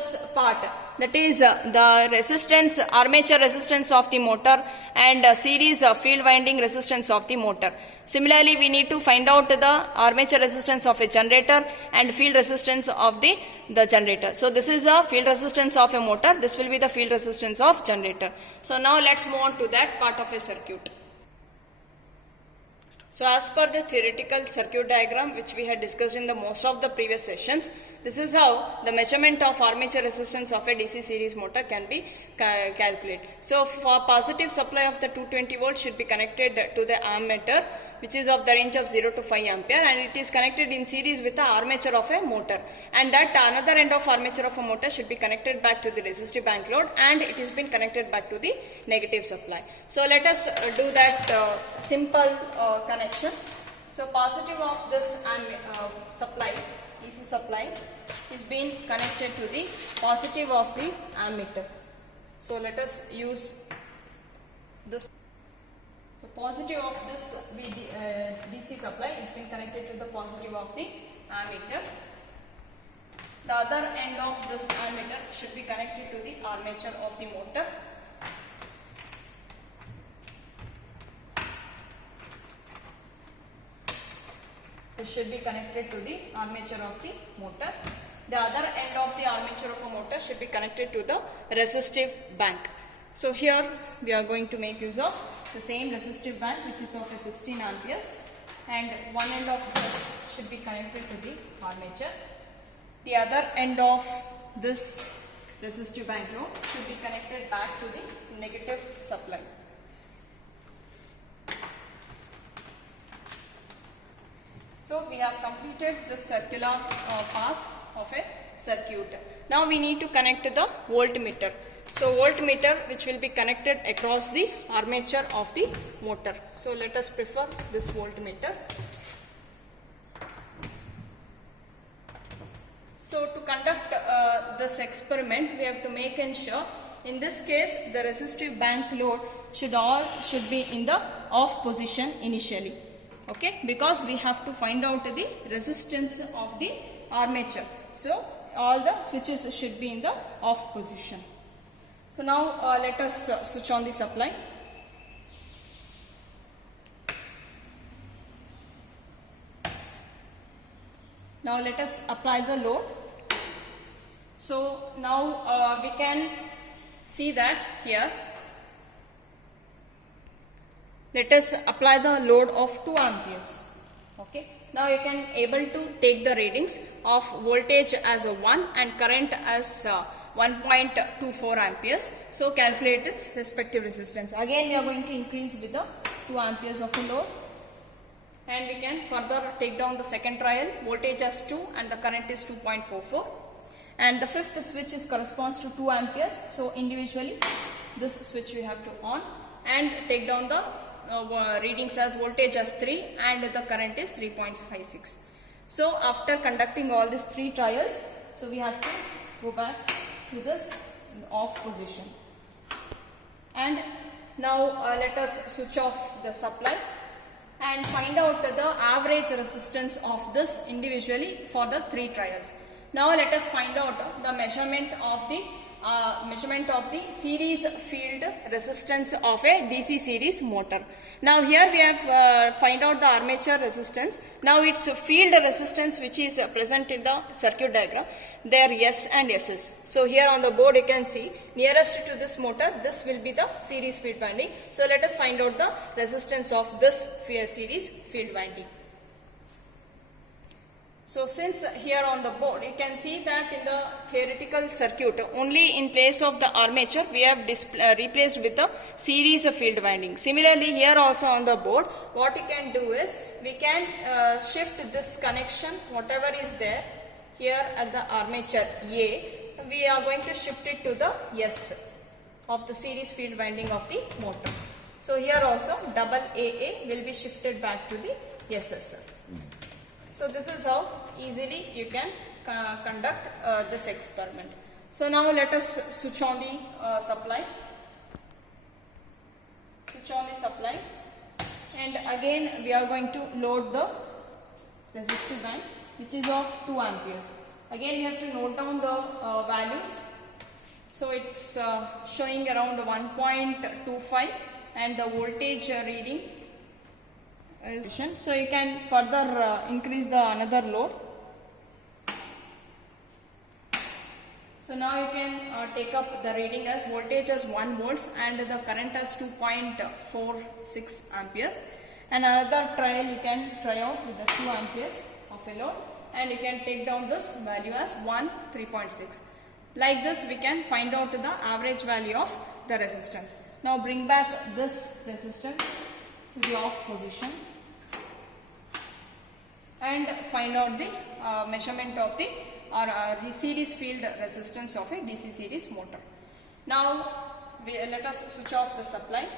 this part, that is the resistance, armature resistance of the motor and series field winding resistance of the motor. Similarly, we need to find out the armature resistance of a generator and field resistance of the generator. So this is the field resistance of a motor, this will be the field resistance of generator. So now let's move on to that part of a circuit. So as per the theoretical circuit diagram which we had discussed in the most of the previous sessions, this is how the measurement of armature resistance of a DC series motor can be calculated. So for positive supply of the 220 volts should be connected to the ammeter, which is of the range of 0 to 5 ampere, and it is connected in series with the armature of a motor, and that another end of armature of a motor should be connected back to the resistive bank load, and it has been connected back to the negative supply. So let us do that simple connection. So positive of this supply, DC supply, is being connected to the positive of the ammeter. So let us use this. So positive of this DC supply is being connected to the positive of the ammeter. The other end of this ammeter should be connected to the armature of the motor. This should be connected to the armature of the motor. The other end of the armature of a motor should be connected to the resistive bank. So here we are going to make use of the same resistive bank, which is of a 16 amperes, and one end of this should be connected to the armature. The other end of this resistive bank load should be connected back to the negative supply. So we have completed this circular path of a circuit. Now we need to connect the voltmeter. So voltmeter which will be connected across the armature of the motor. So let us prefer this voltmeter. So to conduct this experiment, we have to make ensure, in this case the resistive bank load should be in the off position initially. Okay, because we have to find out the resistance of the armature. So all the switches should be in the off position. So now let us switch on the supply. Now let us apply the load. So now we can see that here. Let us apply the load of 2 amperes. Okay. Now you can able to take the readings of voltage as a 1 and current as 1.24 amperes. So calculate its respective resistance. Again we are going to increase with the 2 amperes of a load, and we can further take down the second trial, voltage as 2 and the current is 2.44, and the fifth switch is corresponds to 2 amperes. So individually this switch we have to on and take down the readings as voltage as 3 and the current is 3.56. So after conducting all these 3 trials, so we have to go back to this off position, and now let us switch off the supply and find out the average resistance of this individually for the 3 trials. Now let us find out the measurement of the series field resistance of a DC series motor. Now here we have find out the armature resistance. Now its field resistance which is present in the circuit diagram, they are S and Ss. So here on the board you can see nearest to this motor, this will be the series field winding. So let us find out the resistance of this series field winding. So since here on the board you can see that in the theoretical circuit only in place of the armature we have replaced with the series field winding. Similarly here also on the board what we can do is we can shift this connection whatever is there here at the armature A, we are going to shift it to the S of the series field winding of the motor. So here also double AA will be shifted back to the SS. So this is how easily you can conduct this experiment. So now let us switch on the supply. Switch on the supply, and again we are going to load the resistive bank which is of 2 amperes. Again we have to note down the values. So it's showing around 1.25 and the voltage reading is, so you can further increase the another load. So now you can take up the reading as voltage as 1 volts and the current as 2.46 amperes. And another trial you can try out with the 2 amperes of a load, and you can take down this value as 3.6. Like this we can find out the average value of the resistance. Now bring back this resistance to the off position and find out the measurement of the series field resistance of a DC series motor. Now let us switch off the supply.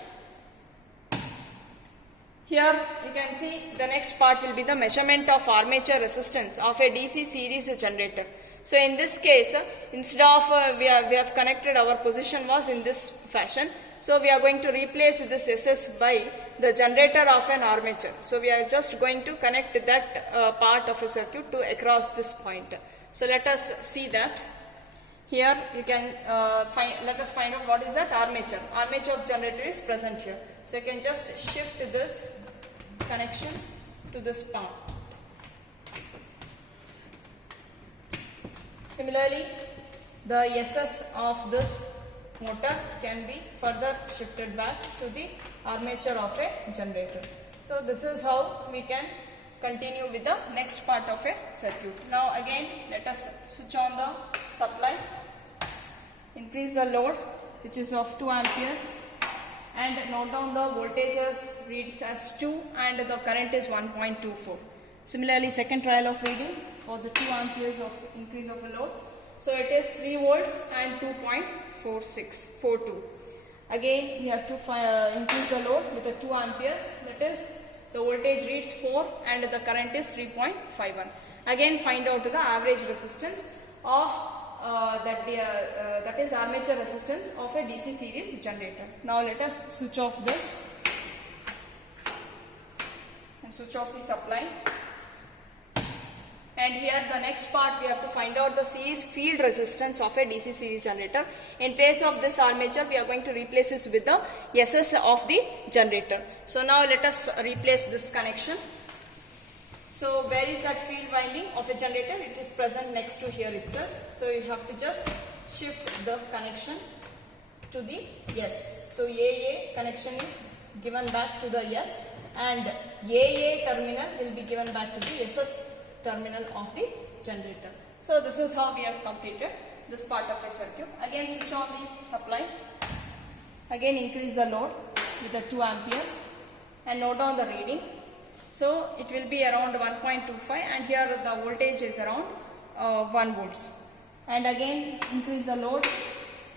Here you can see the next part will be the measurement of armature resistance of a DC series generator. So in this case, instead of we have connected, our position was in this fashion. So we are going to replace this SS by the generator of an armature. So we are just going to connect that part of a circuit to across this point. So let us see that. Here you can let us find out what is that armature. Armature of generator is present here. So you can just shift this connection to this part. Similarly, the SS of this motor can be further shifted back to the armature of a generator. So this is how we can continue with the next part of a circuit. Now again let us switch on the supply, increase the load which is of 2 amperes, and note down the voltages reads as 2 and the current is 1.24. Similarly, second trial of reading for the 2 amperes of increase of a load. So it is 3 volts and 2.42. Again you have to increase the load with the 2 amperes, that is the voltage reads 4 and the current is 3.51. Again find out the average resistance of that is armature resistance of a DC series generator. Now let us switch off this and switch off the supply. And here the next part we have to find out the series field resistance of a DC series generator. In place of this armature we are going to replace this with the SS of the generator. So now let us replace this connection. So where is that field winding of a generator? It is present next to here itself. So you have to just shift the connection to the S. So AA connection is given back to the S and AA terminal will be given back to the SS terminal of the generator. So this is how we have completed this part of a circuit. Again switch on the supply. Again increase the load with the 2 amperes and note down the reading. So it will be around 1.25 and here the voltage is around 1 volts. And again increase the load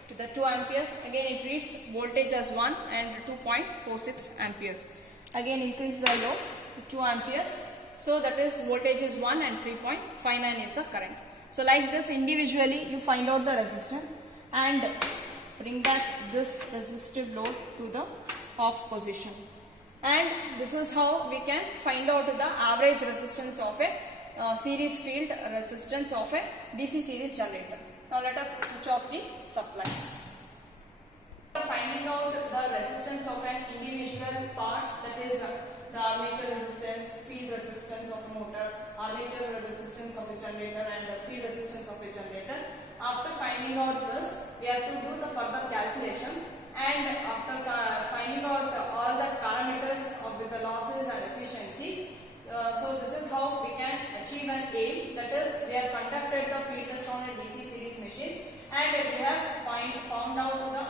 with the 2 amperes. Again it reads voltage as 1 and 2.46 amperes. Again increase the load with 2 amperes. So that is voltage is 1 and 3.59 is the current. So like this individually you find out the resistance and bring back this resistive load to the off position. And this is how we can find out the average resistance of a series field resistance of a DC series generator. Now let us switch off the supply. Finding out the resistance of an individual parts, that is the armature resistance, field resistance of a motor, armature resistance of a generator and the field resistance of a generator. After finding out this, we have to do the further calculations, and after finding out all the parameters of the losses and efficiencies, so this is how we can achieve an aim, that is we have conducted the field test on a DC series machines and we have found out the